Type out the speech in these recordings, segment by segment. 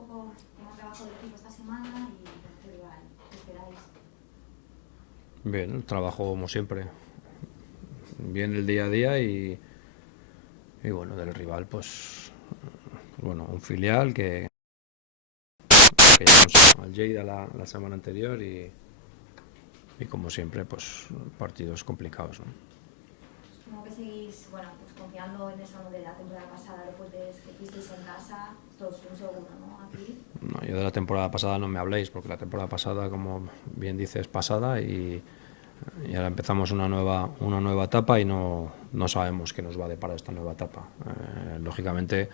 poco cómo trabajo el equipo esta semana y qué rival esperáis. Bien, el trabajo como siempre. Bien el día a día y bueno, del rival, pues bueno, un filial que llegamos al Lleida la semana anterior y como siempre, pues partidos complicados, ¿no? Supongo que seguís, bueno, pues confiando en eso de la temporada pasada, después de que hicisteis en casa, esto es un seguro, ¿no? Aquí. No, yo de la temporada pasada no me habléis, porque la temporada pasada, como bien dices, es pasada y ahora empezamos una nueva etapa y no sabemos qué nos va a deparar esta nueva etapa. Lógicamente,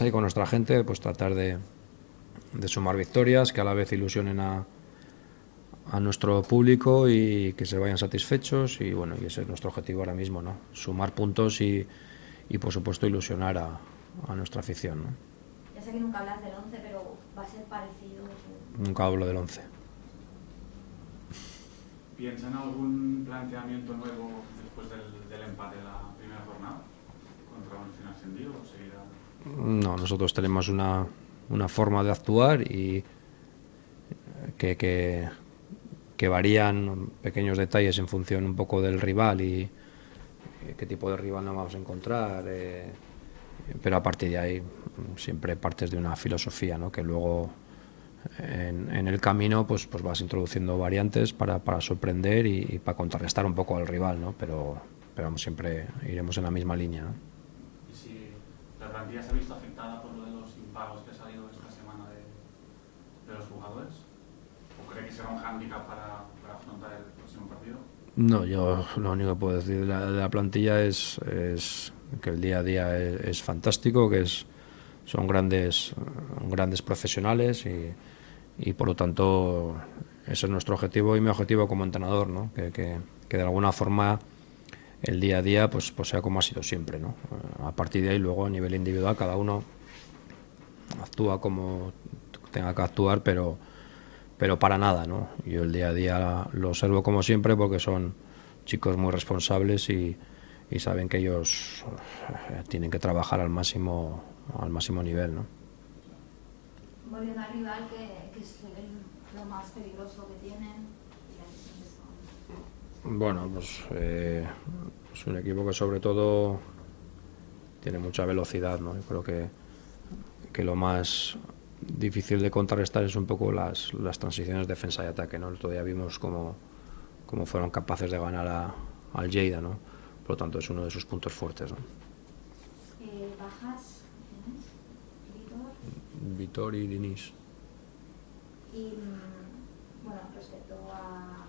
ahí con nuestra gente, pues tratar de sumar victorias que a la vez ilusionen a nuestro público y que se vayan satisfechos y bueno, y ese es nuestro objetivo ahora mismo, ¿no? Sumar puntos y por supuesto ilusionar a nuestra afición, ¿no? Ya sé que nunca hablas del 11, pero va a ser parecido. Nunca hablo del 11. ¿Piensa en algún planteamiento nuevo después del empate de la primera jornada contra un recién ascendido o seguirá? No, nosotros tenemos una forma de actuar y que varían pequeños detalles en función un poco del rival y qué tipo de rival nos vamos a encontrar, pero a partir de ahí siempre partes de una filosofía, ¿no? Que luego en el camino pues vas introduciendo variantes para sorprender y para contrarrestar un poco al rival, ¿no? Pero vamos, siempre iremos en la misma línea, ¿no? ¿Y si la plantilla se ha visto afectada por lo de los impagos que ha salido esta semana de los jugadores? ¿O cree que será un hándicap para afrontar el próximo partido? No, yo lo único que puedo decir de la plantilla es que el día a día es fantástico, son grandes profesionales y por lo tanto ese es nuestro objetivo y mi objetivo como entrenador, ¿no? Que de alguna forma el día a día pues sea como ha sido siempre, ¿no? A partir de ahí luego a nivel individual cada uno actúa como tenga que actuar, pero para nada, ¿no? Yo el día a día lo observo como siempre porque son chicos muy responsables y saben que ellos tienen que trabajar al máximo nivel, ¿no? Volviendo al rival, que es lo más peligroso que tienen. Bueno, pues es un equipo que sobre todo tiene mucha velocidad, ¿no? Yo creo que lo más difícil de contrarrestar es un poco las transiciones defensa y ataque, ¿no? El otro día vimos cómo fueron capaces de ganar al Lleida, ¿no? Por lo tanto es uno de sus puntos fuertes, ¿no? ¿Bajas? ¿Tienes? Vitor y Diniz. Y bueno, respecto a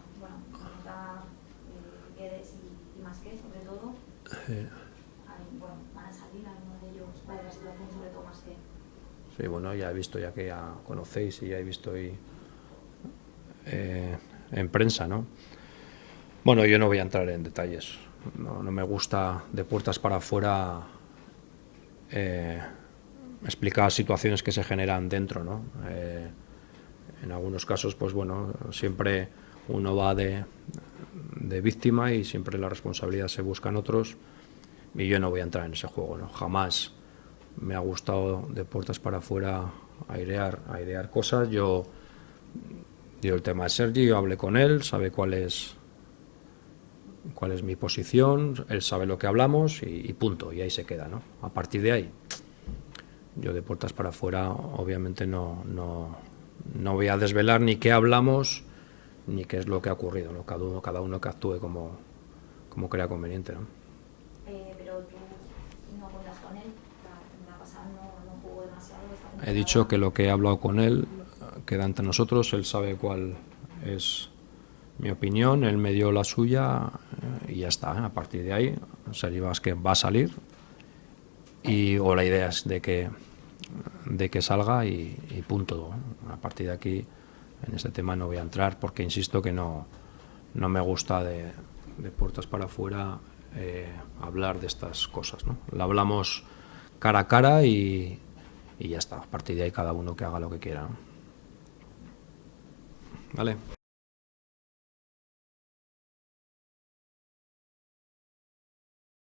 Guedes y Masqué, sobre todo, bueno, van a salir algunos de ellos, cuál es la situación, sobre todo Masqué. Sí, bueno, ya he visto, ya que ya conocéis y ya he visto hoy en prensa, ¿no? Bueno, yo no voy a entrar en detalles. No me gusta de puertas para afuera explicar situaciones que se generan dentro, ¿no? En algunos casos, pues bueno, siempre uno va de víctima y siempre la responsabilidad se busca en otros y yo no voy a entrar en ese juego, ¿no? Jamás me ha gustado de puertas para afuera airear cosas. Yo el tema de Sergi, yo hablé con él, sabe cuál es mi posición, él sabe lo que hablamos y punto, y ahí se queda, ¿no? A partir de ahí, yo de puertas para afuera obviamente no voy a desvelar ni qué hablamos ni qué es lo que ha ocurrido, ¿no? Cada uno que actúe como crea conveniente, ¿no? Pero tú no cuentas con él, la pasada no jugó demasiado. He dicho que lo que he hablado con él queda entre nosotros, él sabe cuál es mi opinión, él me dio la suya y ya está, ¿eh? A partir de ahí, Sergi Vázquez va a salir o la idea es de que salga y punto. A partir de aquí, en este tema no voy a entrar porque insisto que no me gusta de puertas para afuera hablar de estas cosas, ¿no? Lo hablamos cara a cara y ya está. A partir de ahí cada uno que haga lo que quiera, ¿no? ¿Vale?